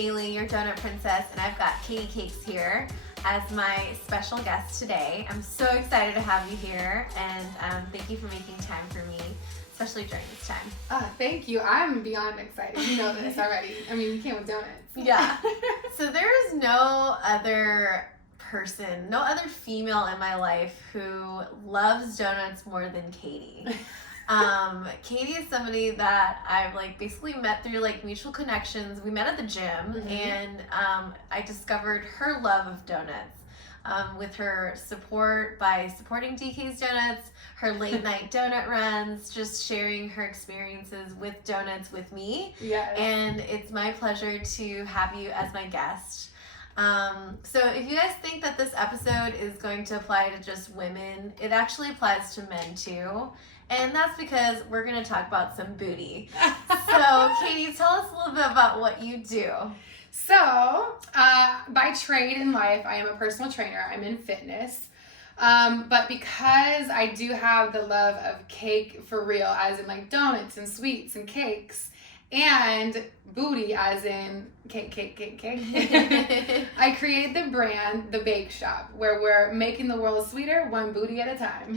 Bailey, your donut princess, and I've got Katie Cakes here as my special guest today. I'm so excited to have you here, and thank you for making time for me, especially during this time. Thank you. I'm beyond excited. You know this already. I mean, we came with donuts. Yeah. So there is no other person, no other female in my life who loves donuts more than Katie. Katie is somebody that I've basically met through mutual connections. We met at the gym, and I discovered her love of donuts with her support by supporting DK's Donuts, her late night donut runs, just sharing her experiences with donuts with me. Yes. And it's my pleasure to have you as my guest. So if you guys think that this episode is going to apply to just women, it actually applies to men too. And that's because we're going to talk about some booty. So Katie, tell us a little bit about what you do. So, by trade in life, I am a personal trainer. I'm in fitness. But because I do have the love of cake for real, as in donuts and sweets and cakes, and booty as in cake, I created the brand, The Bake Shop, where we're making the world sweeter, one booty at a time.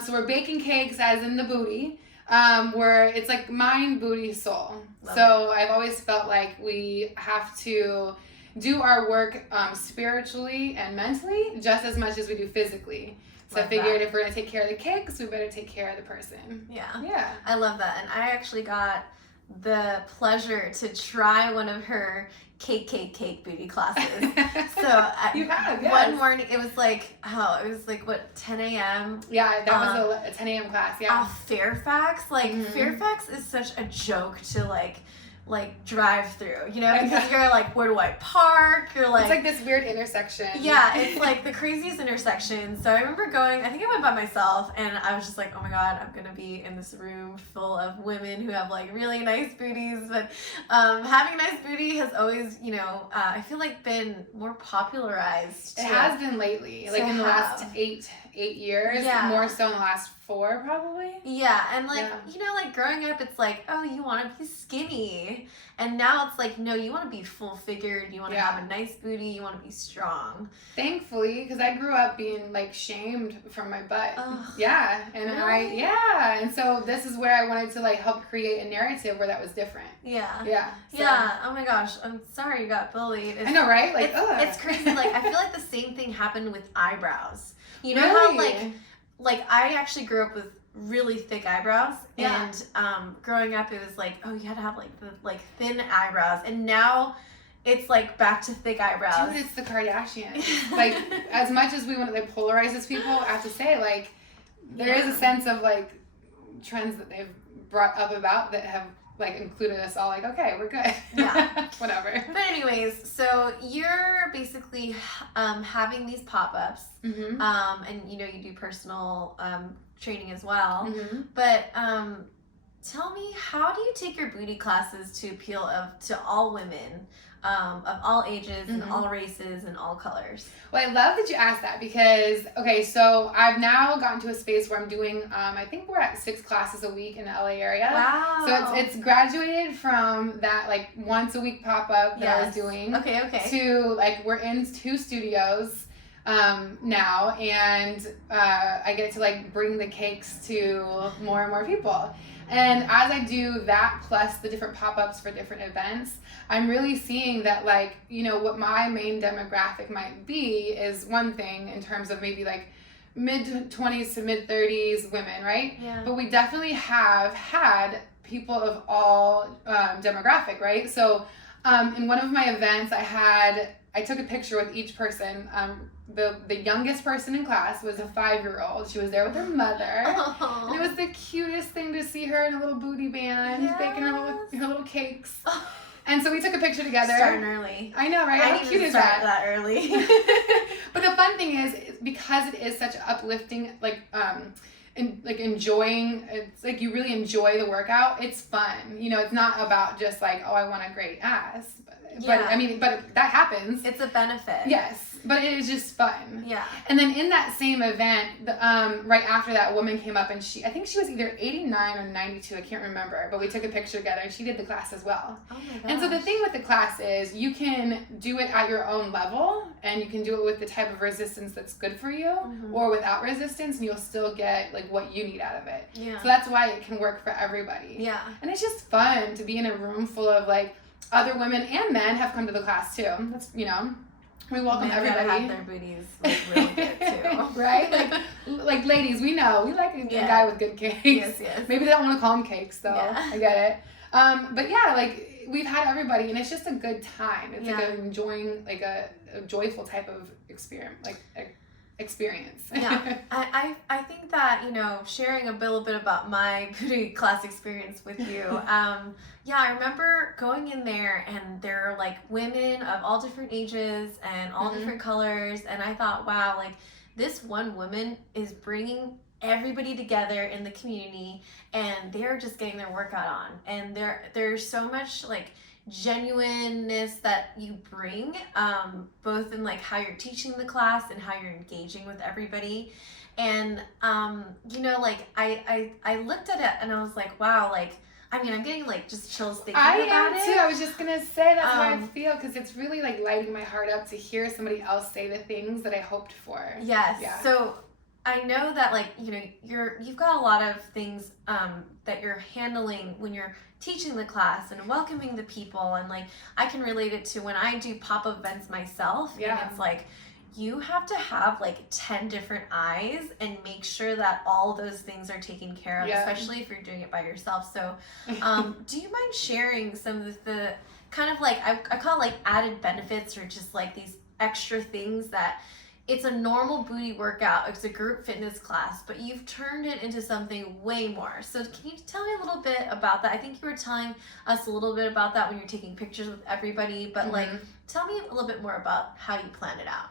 So we're baking cakes as in the booty, where it's mind, booty, soul. Love it. I've always felt like we have to do our work spiritually and mentally just as much as we do physically. So I figured if we're going to take care of the cakes, we better take care of the person. Yeah. I love that. And I actually got the pleasure to try one of her cake booty classes. So you have, yes. One morning it was what, 10 a.m. Yeah, that was a 10 a.m. class. Yeah. Fairfax, Fairfax is such a joke to drive through, because you're where do I park? You're it's this weird intersection. Yeah, it's the craziest intersection. So I remember going, I think I went by myself, and I was just oh my god, I'm gonna be in this room full of women who have really nice booties. But having a nice booty has always, I feel been more popularized. It has been lately, in the last eight years. Yeah. More so in the last 4 probably. Yeah, and growing up, it's oh, you want to be skinny, and now it's no, you want to be full figured, you want to have a nice booty, you want to be strong. Thankfully, because I grew up being shamed from my butt. Ugh, yeah, and really? and so this is where I wanted to help create a narrative where that was different. Yeah. So. Yeah. Oh my gosh, I'm sorry you got bullied. I know, right? It's crazy. I feel the same thing happened with eyebrows. You know really? how I actually grew up with really thick eyebrows, and growing up it was oh, you had to have the thin eyebrows, and now it's back to thick eyebrows. Dude, it's the Kardashians. As much as we want to polarize these people, I have to say there is a sense of trends that they've brought up about that have included us all okay, we're good. Yeah. Whatever. But anyways, so you're basically having these pop-ups, and you do personal training as well. But tell me, how do you take your booty classes to appeal to all women of all ages and all races and all colors? Well, I love that you asked that because, so I've now gotten to a space where I'm doing, I think we're at 6 classes a week in the LA area. Wow. So it's graduated from that once a week pop-up that I was doing. Okay. To we're in 2 studios now, and I get to bring the cakes to more and more people. And as I do that plus the different pop-ups for different events, I'm really seeing that what my main demographic might be is one thing in terms of maybe mid-20s to mid-30s women, right? Yeah. But we definitely have had people of all demographic, right? So in one of my events, I took a picture with each person. The youngest person in class was a 5-year-old. She was there with her mother. Aww. And it was the cutest thing to see her in a little booty band, baking her little cakes. And so we took a picture together. Starting early. I know, right? I How need cute to is start that? early. But the fun thing is because it is such uplifting, enjoying, it's you really enjoy the workout. It's fun. It's not about just oh, I want a great ass. But that happens. It's a benefit. Yes. but it is just fun. Yeah. And then in that same event, right after that, a woman came up and I think she was either 89 or 92, I can't remember, but we took a picture together and she did the class as well. Oh my gosh. And so the thing with the class is you can do it at your own level, and you can do it with the type of resistance that's good for you, or without resistance, and you'll still get like what you need out of it. Yeah. So that's why it can work for everybody. Yeah. And it's just fun to be in a room full of like other women and men have come to the class too. That's, you know, we welcome everybody. Have their booties like really good too. Right? Like ladies, we know. We like a guy with good cakes. Yes, yes. Maybe they don't want to call them cakes though. Yeah. I get it. But yeah, like we've had everybody and it's just a good time. It's like enjoying like a joyful type of experience. Yeah. I think that, you know, sharing a little bit about my booty class experience with you, yeah, I remember going in there and there are like women of all different ages and all different colors, and I thought, wow, like this one woman is bringing everybody together in the community and they're just getting their workout on, and there's so much like genuineness that you bring, both in like how you're teaching the class and how you're engaging with everybody. And you know, like I looked at it and I was like, wow, like I mean, I'm getting like just chills thinking about it. I am too. I was just gonna say that's how I feel, because it's really like lighting my heart up to hear somebody else say the things that I hoped for. Yes. Yeah. So I know that like, you know, you've got a lot of things that you're handling when you're teaching the class and welcoming the people, and like I can relate it to when I do pop-up events myself. Yeah. And it's like you have to have like 10 different eyes and make sure that all those things are taken care of, especially if you're doing it by yourself. So do you mind sharing some of the kind of like I call it like added benefits, or just like these extra things that it's a normal booty workout, it's a group fitness class, but you've turned it into something way more. So can you tell me a little bit about that? I think you were telling us a little bit about that when you're taking pictures with everybody, but like tell me a little bit more about how you planned it out.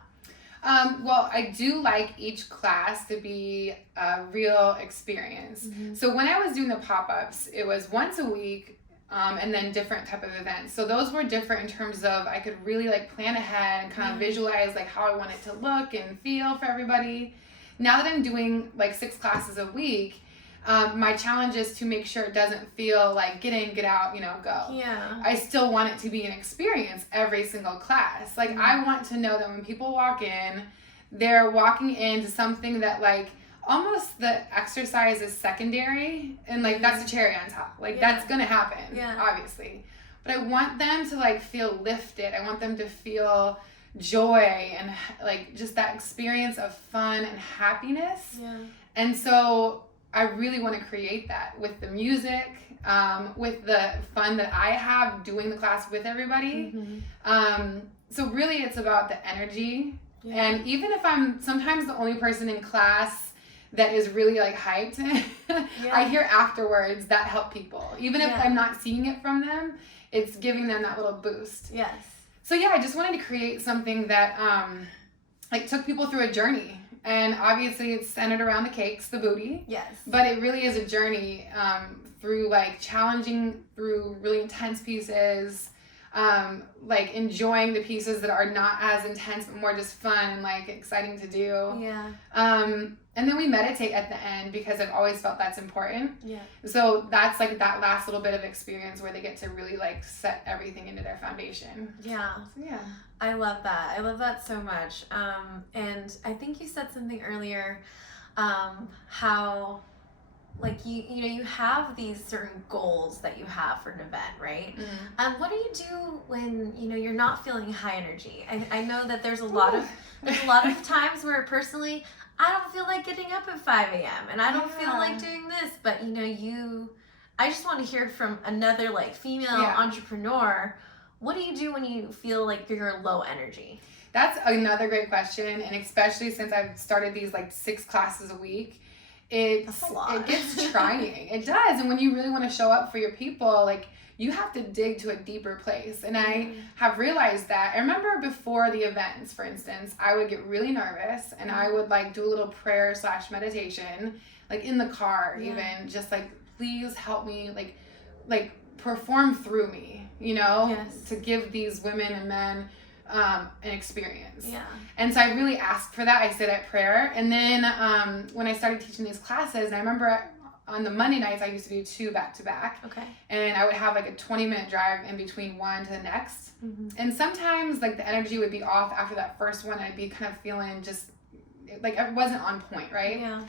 Well, I do like each class to be a real experience. So when I was doing the pop-ups, it was once a week, and then different type of events. So those were different in terms of I could really like plan ahead and kind of visualize like how I want it to look and feel for everybody. Now that I'm doing like 6 classes a week, my challenge is to make sure it doesn't feel like get in, get out, you know, go. Yeah. I still want it to be an experience every single class. Like I want to know that when people walk in, they're walking into something that like almost the exercise is secondary, and like that's the cherry on top. Like that's gonna happen, obviously. But I want them to like feel lifted. I want them to feel joy and like just that experience of fun and happiness. Yeah. And so I really want to create that with the music, with the fun that I have doing the class with everybody. So really it's about the energy. And even if I'm sometimes the only person in class that is really like hyped, I hear afterwards that help people. Even if I'm not seeing it from them, it's giving them that little boost. Yes. So yeah, I just wanted to create something that like took people through a journey. And obviously it's centered around the cakes, the booty. Yes. But it really is a journey through like challenging, through really intense pieces, like enjoying the pieces that are not as intense but more just fun and like exciting to do. Yeah. And then we meditate at the end because I've always felt that's important. Yeah. So that's like that last little bit of experience where they get to really like set everything into their foundation. Yeah. So, yeah. I love that. I love that so much. And I think you said something earlier, how like you know you have these certain goals that you have for an event, right? What do you do when you know you're not feeling high energy? I know that there's a lot of times where personally I don't feel like getting up at 5 a.m. and I don't feel like doing this, but you know I just want to hear from another like female entrepreneur. What do you do when you feel like you're low energy? That's another great question, and especially since I've started these like 6 classes a week, it gets trying. It does, and when you really want to show up for your people, like you have to dig to a deeper place. And I have realized that. I remember before the events, for instance, I would get really nervous and I would like do a little prayer / meditation, like in the car, even just like, please help me, like perform through me, you know, to give these women and men an experience. Yeah. And so I really asked for that. I said at prayer. And then when I started teaching these classes, and I remember on the Monday nights, I used to do 2 back-to-back. Okay. And I would have like a 20-minute drive in between one to the next. Mm-hmm. And sometimes like the energy would be off after that first one. I'd be kind of feeling just like it wasn't on point, right? Yeah.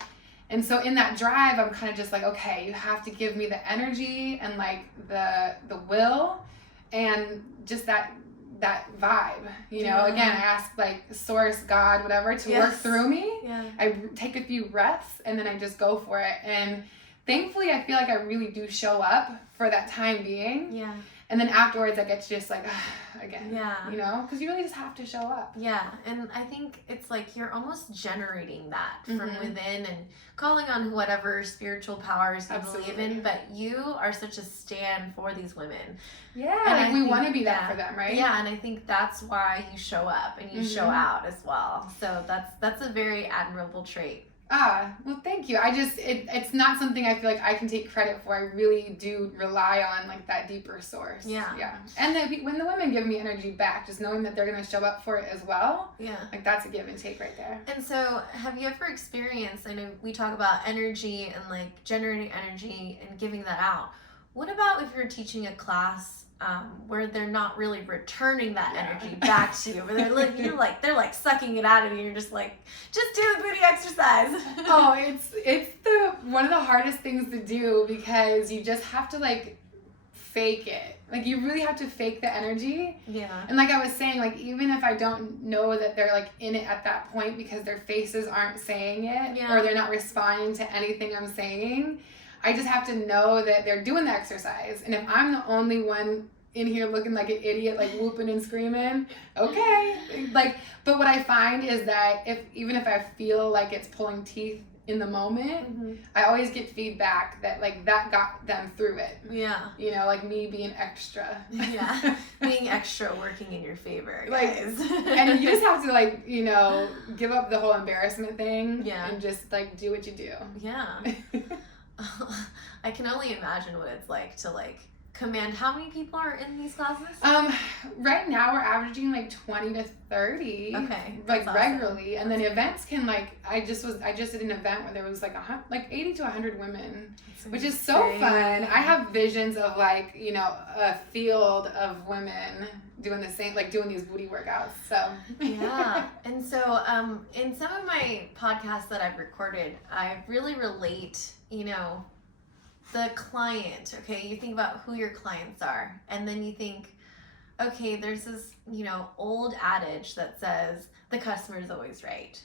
And so in that drive, I'm kind of just like, okay, you have to give me the energy and like the will and just that vibe, you know. Again, I ask like source, God, whatever, to work through me. Yeah. I take a few breaths and then I just go for it. And thankfully, I feel like I really do show up for that time being. Yeah. And then afterwards, I get to just like, again, Yeah. you know, because you really just have to show up. Yeah, and I think it's like you're almost generating that from Mhm. within and calling on whatever spiritual powers you believe Absolutely. in, but you are such a stand for these women. Yeah, And like I we think- want to be that yeah. for them, right? Yeah, and I think that's why you show up and you show Mhm. out as well. So that's a very admirable trait. Well, thank you. It's not something I feel like I can take credit for. I really do rely on like that deeper source. Yeah. And when the women give me energy back, just knowing that they're going to show up for it as well, Yeah. like that's a give and take right there. And so, have you ever experienced, I know we talk about energy and like generating energy and giving that out. What about if you're teaching a class where they're not really returning that energy back to you, where they're like sucking it out of you, you're just like, just do the booty exercise. Oh, it's one of the hardest things to do because you just have to like fake it. Like you really have to fake the energy. Yeah. And like I was saying, like even if I don't know that they're like in it at that point because their faces aren't saying it or they're not responding to anything I'm saying, I just have to know that they're doing the exercise. And if I'm the only one in here looking like an idiot, like whooping and screaming, okay. Like, but what I find is that even if I feel like it's pulling teeth in the moment, I always get feedback that like that got them through it. Yeah. You know, like me being extra. Yeah. Being extra working in your favor, Like, guys. and you just have to like, you know, give up the whole embarrassment thing and just like do what you do. Yeah. I can only imagine what it's like to like command. How many people are in these classes? Right now we're averaging like 20 to 30. Okay. Like That's regularly. And then events can like I just did an event where there was like 80 to 100 women, which is so fun. I have visions of like, you know, a field of women doing the same, like doing these booty workouts. So yeah. And so in some of my podcasts that I've recorded, I really relate, you know, the client. Okay, you think about who your clients are, and then you think, okay, there's this, you know, old adage that says the customer is always right.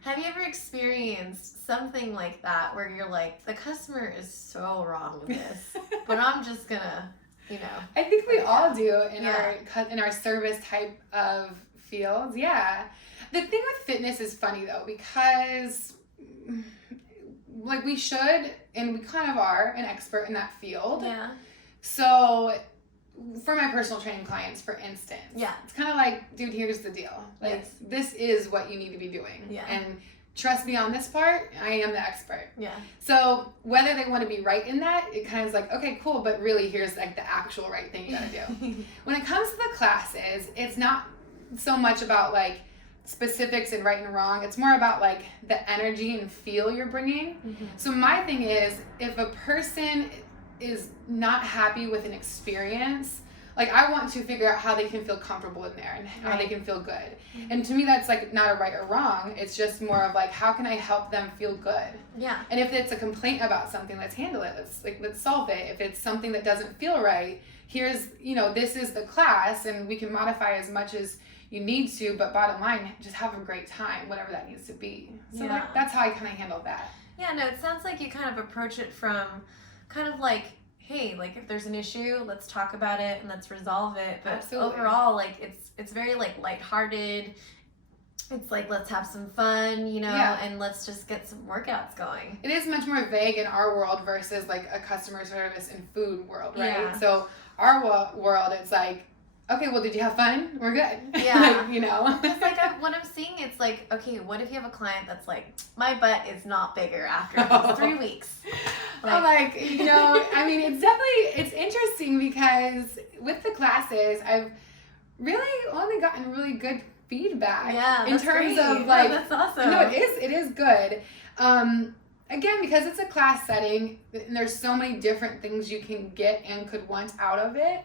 Have you ever experienced something like that where you're like, the customer is so wrong with this, but I'm just gonna, you know? I think we all do in our service type of fields. Yeah. The thing with fitness is funny though, because like we should, and we kind of are an expert in that field. Yeah. So for my personal training clients, for instance, it's kind of like, dude, here's the deal. Like this is what you need to be doing. Yeah. And trust me on this part, I am the expert. Yeah. So whether they want to be right in that, it kind of is like, okay, cool, but really here's like the actual right thing you gotta do. When it comes to the classes, it's not so much about like specifics and right and wrong. It's more about like the energy and feel you're bringing. So my thing is, if a person is not happy with an experience, like I want to figure out how they can feel comfortable in there and how they can feel good. And to me, that's like not a right or wrong. It's just more of like, how can I help them feel good? Yeah. And if it's a complaint about something, let's handle it. Let's solve it. If it's something that doesn't feel right, here's, you know, this is the class, and we can modify as much as you need to, but bottom line, just have a great time, whatever that needs to be. So like, that's how I kind of handle that. Yeah, no, it sounds like you kind of approach it from kind of like, hey, like if there's an issue, let's talk about it and let's resolve it. But overall, like it's very like lighthearted. It's like, let's have some fun, you know, and let's just get some workouts going. It is much more vague in our world versus like a customer service and food world, right? Yeah. So our world, it's like, okay, well, did you have fun? We're good. Yeah. Like, you know? Because like what I'm seeing, it's like, okay, what if you have a client that's like, my butt is not bigger after 3 weeks? Like, you know, I mean, it's interesting because with the classes, really only gotten really good feedback. Yeah, in terms of like, that's awesome. no, it is good. Again, because it's a class setting and there's so many different things you can get and could want out of it,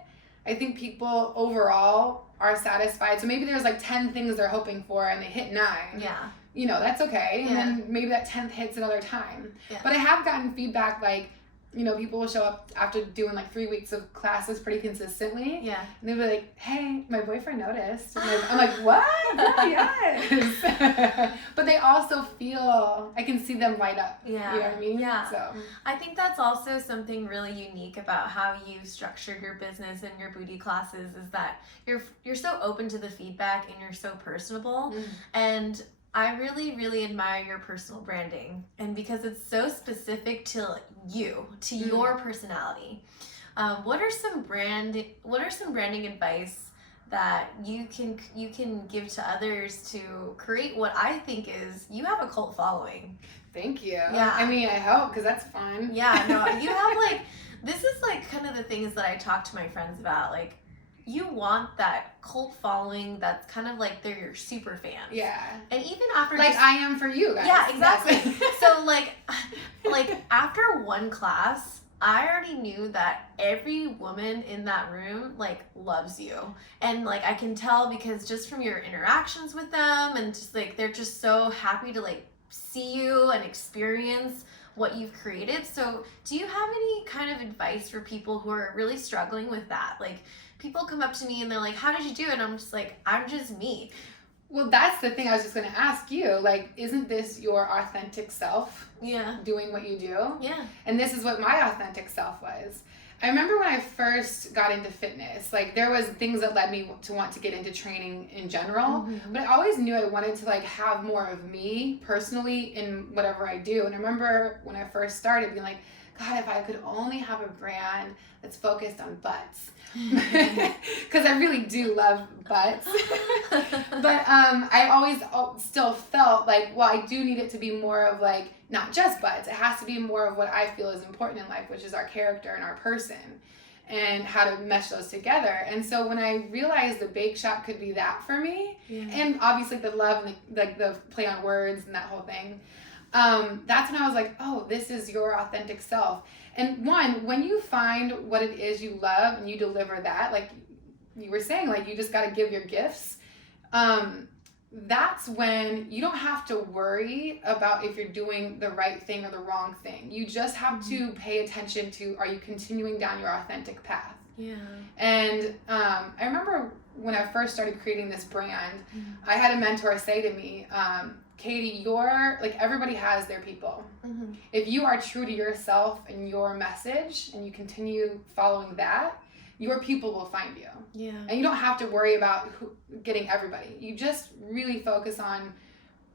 I think people overall are satisfied. So maybe there's like 10 things they're hoping for and they hit 9. Yeah. You know, that's okay. And Yeah. then maybe that 10th hits another time. Yeah. But I have gotten feedback like, you know, people will show up after doing like 3 weeks of classes pretty consistently. Yeah. And they'll be like, hey, my boyfriend noticed. And I'm like, what? Girl, yes. But they also feel, I can see them light up. Yeah. You know what I mean? Yeah. So. I think that's also something really unique about how you structure your business and your booty classes is that you're so open to the feedback and you're so personable. Mm. And I really, really admire your personal branding, and because it's so specific to you, to your personality. What are some branding advice that you can give to others to create what I think is, you have a cult following. Thank you. Yeah. I mean, I hope, because that's fun. Yeah, no, you have like, this is like kind of the things that I talk to my friends about, like, you want that cult following that's kind of like they're your super fans. Yeah. And even after like I am for you guys. Yeah, exactly. So like after one class, I already knew that every woman in that room like loves you. And like I can tell because just from your interactions with them and just like they're just so happy to like see you and experience what you've created. So do you have any kind of advice for people who are really struggling with that? Like people come up to me and they're like, how did you do it? And I'm just like, I'm just me. Well, that's the thing I was just going to ask you. Like, isn't this your authentic self? Yeah. Doing what you do? Yeah. And this is what my authentic self was. I remember when I first got into fitness, like there was things that led me to want to get into training in general, but I always knew I wanted to like have more of me personally in whatever I do. And I remember when I first started being like, God, if I could only have a brand that's focused on butts. Because I really do love butts. But I always still felt like, well, I do need it to be more of like, not just butts. It has to be more of what I feel is important in life, which is our character and our person and how to mesh those together. And so when I realized the bake shop could be that for me, and obviously the love and the play on words and that whole thing, that's when I was like, oh, this is your authentic self. And one, when you find what it is you love and you deliver that, like you were saying, like you just got to give your gifts, that's when you don't have to worry about if you're doing the right thing or the wrong thing. You just have to pay attention to, are you continuing down your authentic path? Yeah. And I remember when I first started creating this brand, I had a mentor say to me, Katie, you're like, everybody has their people. If you are true to yourself and your message and you continue following that, your people will find you. Yeah. And you don't have to worry about getting everybody. You just really focus on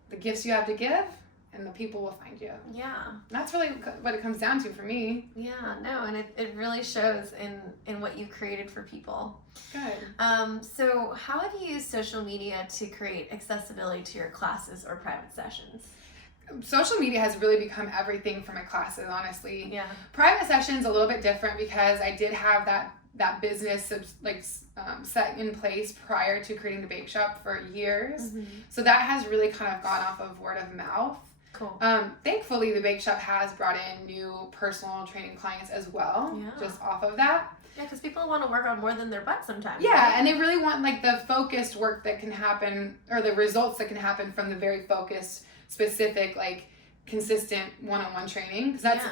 the gifts you have to give and the people will find you. Yeah. That's really what it comes down to for me. Yeah, no, and it really shows in what you've created for people. Good. So how have you used social media to create accessibility to your classes or private sessions? Social media has really become everything for my classes, honestly. Yeah. Private sessions a little bit different because I did have that business set in place prior to creating the bake shop for years. So that has really kind of gone off of word of mouth. Cool. Thankfully, the bake shop has brought in new personal training clients as well, Yeah. just off of that. Yeah, because people want to work on more than their butt sometimes. Yeah, right? and they really want like the focused work that can happen, or the results that can happen from the very focused, specific, like consistent one-on-one training. Because that's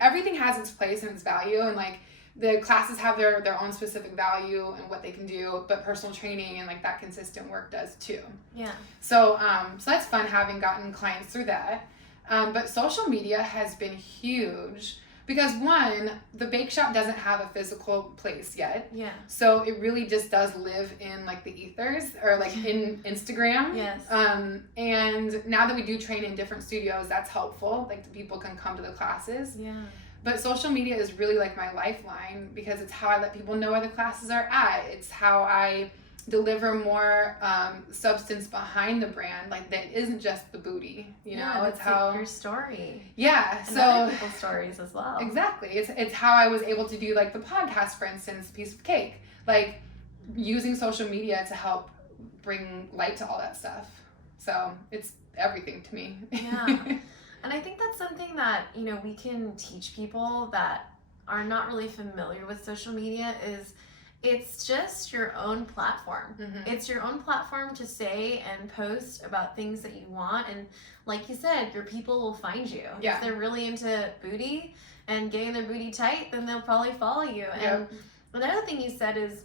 everything has its place and its value, and like the classes have their own specific value and what they can do, but personal training and like that consistent work does too. Yeah. So so that's fun having gotten clients through that. But social media has been huge because one, the bake shop doesn't have a physical place yet. Yeah. So it really just does live in like the ethers or like in Instagram. Yes. And now that we do train in different studios, that's helpful. Like the people can come to the classes. Yeah. But social media is really like my lifeline because it's how I let people know where the classes are at. It's how I deliver more substance behind the brand, like that isn't just the booty, you know. It's how like your story. Yeah, and so other people's stories as well. Exactly. It's how I was able to do like the podcast, for instance, Piece of Cake. Like using social media to help bring light to all that stuff. So it's everything to me. Yeah. And I think that's something that, you know, we can teach people that are not really familiar with social media is it's just your own platform. Mm-hmm. It's your own platform to say and post about things that you want. And like you said, your people will find you. Yeah. If they're really into booty and getting their booty tight, then they'll probably follow you. And another thing you said is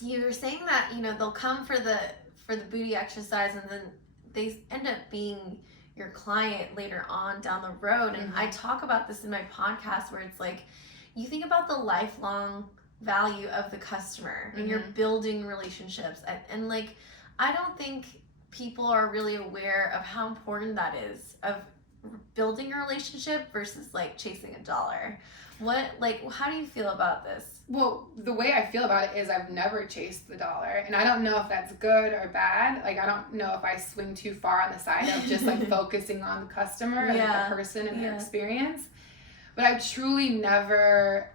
you were saying that, you know, they'll come for the booty exercise and then they end up being your client later on down the road. And I talk about this in my podcast where it's like, you think about the lifelong value of the customer and you're building relationships. And like, I don't think people are really aware of how important that is of building a relationship versus like chasing a dollar. How do you feel about this? Well, the way I feel about it is I've never chased the dollar, and I don't know if that's good or bad. Like, I don't know if I swing too far on the side of just like focusing on the customer and the person and their experience. But I've truly never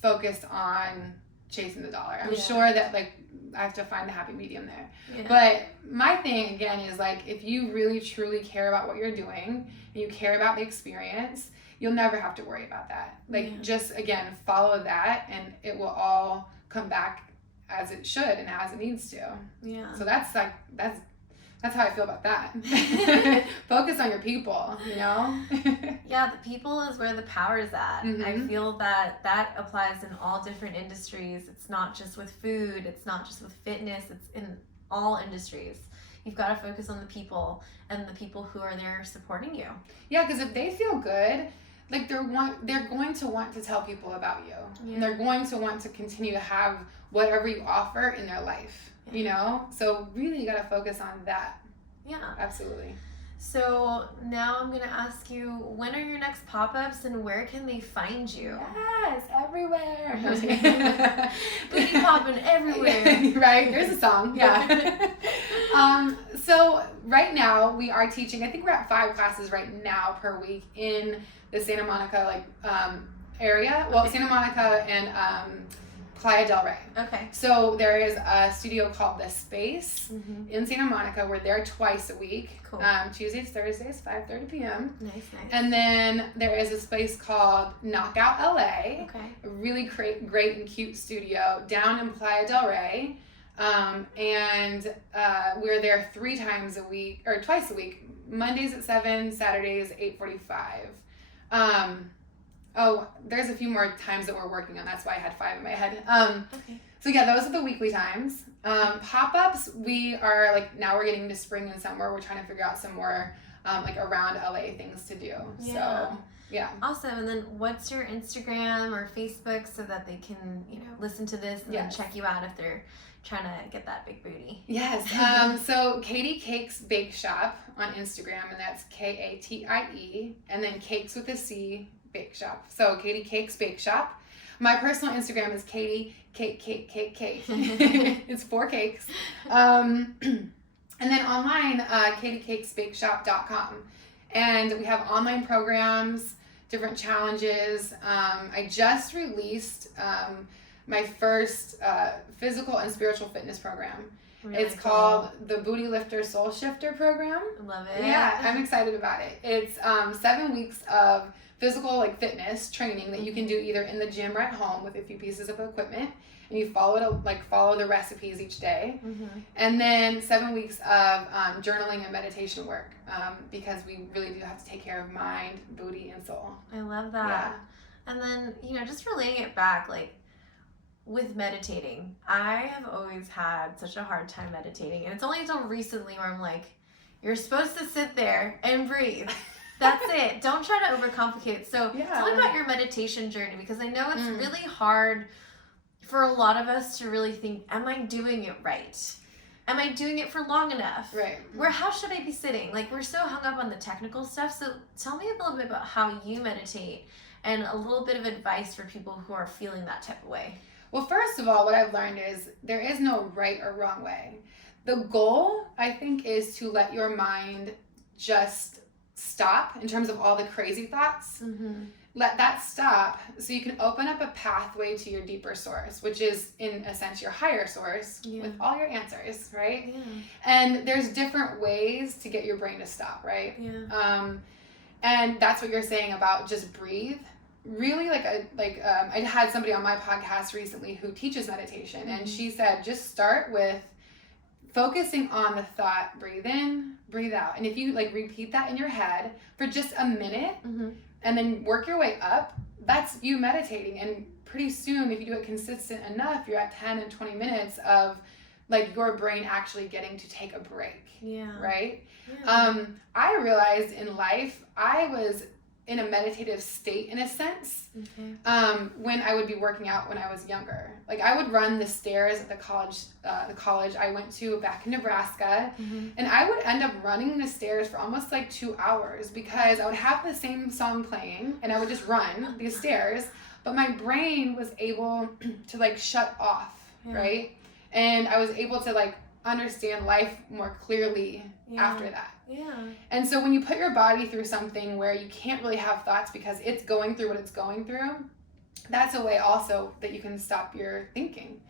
focused on chasing the dollar. I'm sure that like I have to find a happy medium there. Yeah. But my thing again is like, if you really truly care about what you're doing and you care about the experience, you'll never have to worry about that. Like, just again, follow that and it will all come back as it should and as it needs to. Yeah. So that's how I feel about that. Focus on your people, you know? Yeah, the people is where the power is at. I feel that applies in all different industries. It's not just with food, it's not just with fitness, it's in all industries. You've got to focus on the people and the people who are there supporting you. Yeah, because if they feel good, like they're going to want to tell people about you. Yeah. And they're going to want to continue to have whatever you offer in their life, you know? So really you got to focus on that. Yeah. Absolutely. So now I'm going to ask you, when are your next pop-ups and where can they find you? Yes, everywhere. Booty popping everywhere. Right, there's a song. Yeah. So right now we are teaching, I think we're at 5 classes right now per week in the Santa Monica area. Well, Santa Monica and Playa del Rey. Okay. So there is a studio called The Space in Santa Monica. We're there twice a week. Cool. Tuesdays, Thursdays, 5:30 p.m. Nice. And then there is a space called Knockout LA. Okay. A really great and cute studio down in Playa del Rey. And we're there 3 times a week, or twice a week. Mondays at 7, Saturdays 8:45. Oh, there's a few more times that we're working on. That's why I had 5 in my head. Okay. So yeah, those are the weekly times. Pop-ups, we are now we're getting to spring and summer. We're trying to figure out some more around LA things to do. Yeah. So yeah. Awesome. And then what's your Instagram or Facebook so that they can, listen to this and then check you out if they're trying to get that big booty? Yes. So Katie Cakes Bake Shop on Instagram, and that's KATIE, and then cakes with a C, Bake Shop. So Katie Cakes Bake Shop. My personal Instagram is KatieCakeCakeCake. It's 4 cakes. And then online, KatieCakesBakeShop.com. And we have online programs, different challenges. I just released my first physical and spiritual fitness program. Really it's called the Booty Lifter Soul Shifter program. Love it. Yeah, I'm excited about it. It's 7 weeks of physical fitness training that you can do either in the gym or at home with a few pieces of equipment, and you follow the recipes each day. And then 7 weeks of journaling and meditation work, because we really do have to take care of mind, booty, and soul. I love that. Yeah. And then just relating it back, with meditating, I have always had such a hard time meditating, and it's only until recently where I'm like, you're supposed to sit there and breathe. That's it. Don't try to overcomplicate. So tell me about your meditation journey, because I know it's really hard for a lot of us to really think, am I doing it right? Am I doing it for long enough? Right. How should I be sitting? We're so hung up on the technical stuff. So tell me a little bit about how you meditate and a little bit of advice for people who are feeling that type of way. Well, first of all, what I've learned is there is no right or wrong way. The goal, I think, is to let your mind just stop in terms of all the crazy thoughts. Let that stop so you can open up a pathway to your deeper source, which is in a sense your higher source with all your answers, right? And there's different ways to get your brain to stop, right? And that's what you're saying about just breathe. Really, I had somebody on my podcast recently who teaches meditation, and she said just start with focusing on the thought, breathe in, breathe out. And if you like repeat that in your head for just a minute and then work your way up, that's you meditating. And pretty soon, if you do it consistent enough, you're at 10 and 20 minutes of like your brain actually getting to take a break. Right? I realized in life, I was in a meditative state in a sense when I would be working out when I was younger. Like I would run the stairs at the college I went to back in Nebraska, and I would end up running the stairs for almost like 2 hours because I would have the same song playing and I would just run these stairs, but my brain was able to like shut off, right? And I was able to like understand life more clearly after that. And so when you put your body through something where you can't really have thoughts because it's going through what it's going through, that's a way also that you can stop your thinking.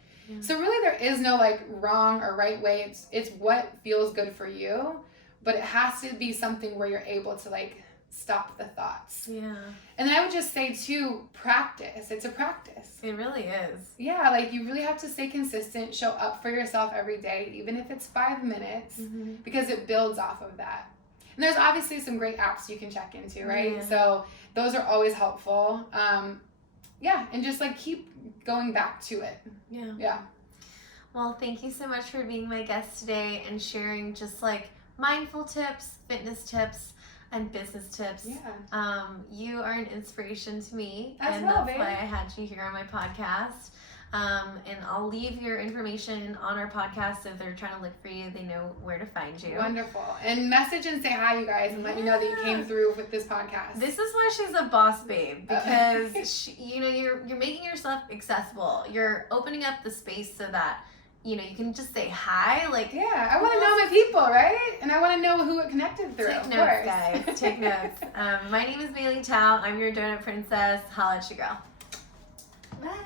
So really there is no like wrong or right way. It's what feels good for you, but it has to be something where you're able to like stop the thoughts. And then I would just say too, practice. It's a practice. It really is. Like you really have to stay consistent, show up for yourself every day, even if it's 5 minutes, because it builds off of that. And there's obviously some great apps you can check into, right? So those are always helpful. And just like keep going back to it. Well, thank you so much for being my guest today and sharing just like mindful tips, fitness tips, and business tips. You are an inspiration to me, and that's why I had you here on my podcast. And I'll leave your information on our podcast, so if they're trying to look for you, they know where to find you. Wonderful. And message and say hi, you guys, and let me know that you came through with this podcast. This is why she's a boss babe, because you're making yourself accessible. You're opening up the space so that you can just say hi. Like, I want to know my people, right? And I want to know who it connected through. Take notes, guys. Take notes. My name is Bailey Tao. I'm your donut princess. Holla at your girl. Bye.